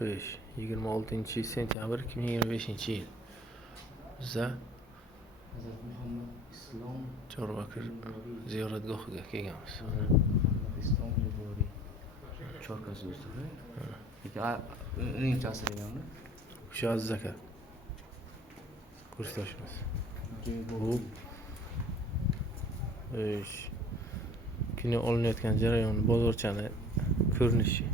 Xo'sh, 26-sentyabr 2025-yil. Biza Hazrat Muhammad Islom Chorvakir ziyoratgohiga kelganmiz. Islom Buxoriy chorkasi do'stlar. Necha asr ekanmi? O'sha Aziz aka. Kursdoshimiz. Bu kino olinayotgan jarayon, bozorchani ko'rinishi.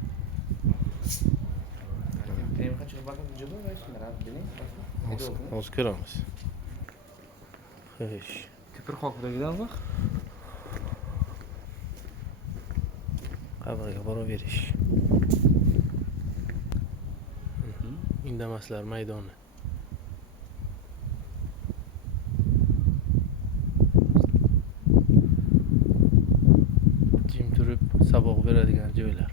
Hozir ko'ramiz. Xo'sh. Teper xalqdagidan bak. Qabrga boraverish. Indamaslar maydoni. Jim turib saboq beradigan joylar.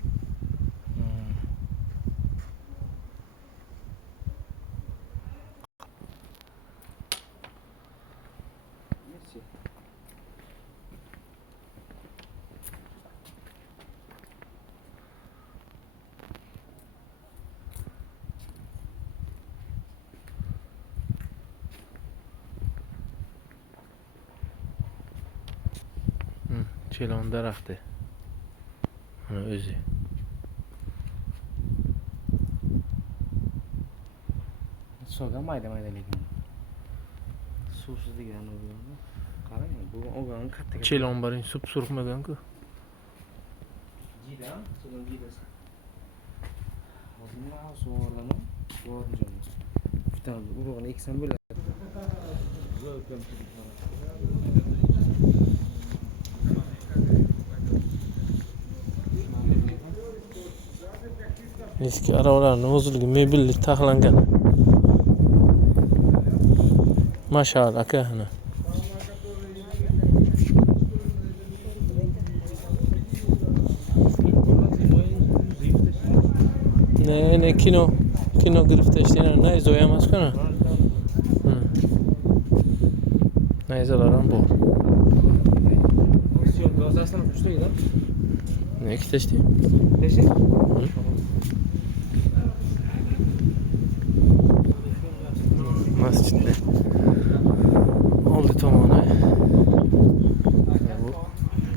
Çelon daraxti. Mana o'zi. So'ga mayda lekin. Suvsiz degan o'g'onni. Qarang, bu o'g'onni katta. Çelon barin sup surxmagan-ku. Jida, so'dan jidasi. Hozir nima so'g'irdaman? So'g'irdim. Bitta urug'ini eksam bo'ladi. Eski arabalarning o'ziligi mebelli taxlangan. Mashal aka ana. Ne kino girifte işte ne zoyamaz kana. Neyzalaram bu. Yok, gazasını uçtuydu. Ne kiteşti? Teşekkür. Masjidde. Oldu tomoni. Bu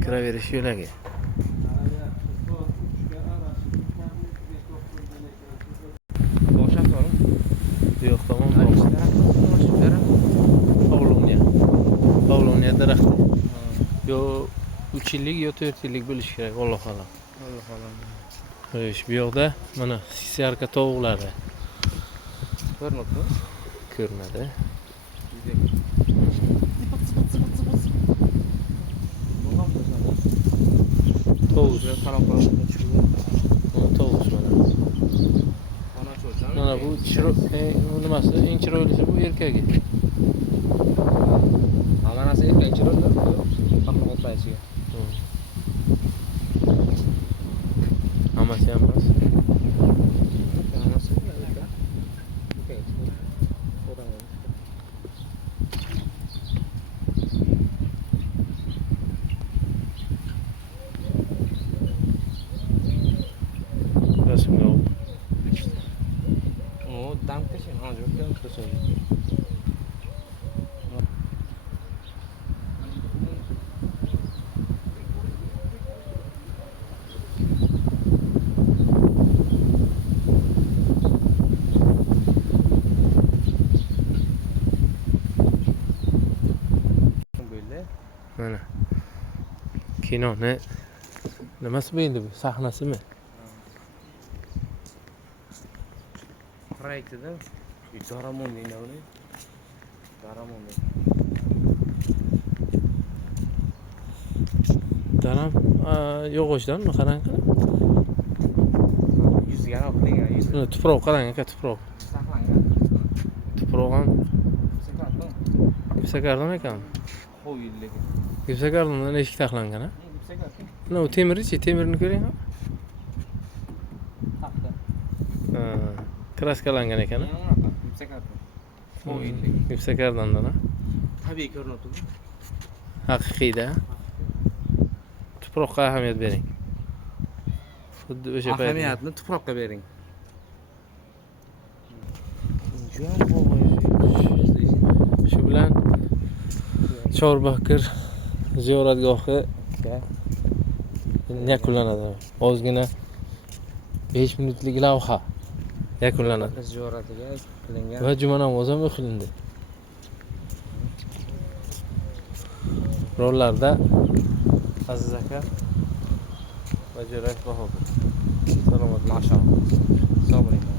kiraverish yo'lagi. Boşak var mı? Yo'q, tamam. Pavloniya daraxti. Yo 3 yillik yo 4 yillik bo'lishi kerak, Alloh alam. Alloh alam. Xo'sh, bu yoqda mana sisarka tovuqlari Ko'rmoqda? ko'rinadi. Tovus. Tovus mana. Mana bu nimasi? Eng chiroylisi bu erkagi. Amanasi erkak chiroyli. Qahnoq o'tmaysiga. Hammasi ham emas. Amanasi Rasmga ol. O damka şey, ha yok ya da şey. Mana. Kino nimasi bu endi bu? Sahnasimi? Proyektida Daramon deydi uni. Daramon. Daram yog'ochdanmi? Qarang. Yuzga qilingan, yuz. Tuproq qarang aka, tuproq. Saqlangan. Tuproq ham Sakardan. Yuksakardan ekan. Qo'yilgan. Yuksakardan eshik taxlangan a? Yuksakardan. Mana u temirchi, temirni ko'ring. Taxta. Kraskalangan ekan a? Yuksakardan. Qo'yilgan. Yuksakardandan a? Tabiiy ko'rinadi. Haqiqiyda. Tuproqqa ahamiyat bering. Xuddi o'sha Ahamiyatni tuproqqa bering. Juyam qo'yib. Shu bilan Chorbaqir ziyoratgohi yakunlanadi. Ozgina 5 minutlik lavha yakunlanadi. Ziyoratiga qilingan. Va juma namozi ham o'qilindi. Rollarda Aziz aka va Jo'rak Bahodir. Salomat bo'ling. Mashallah. Assalomu alaykum.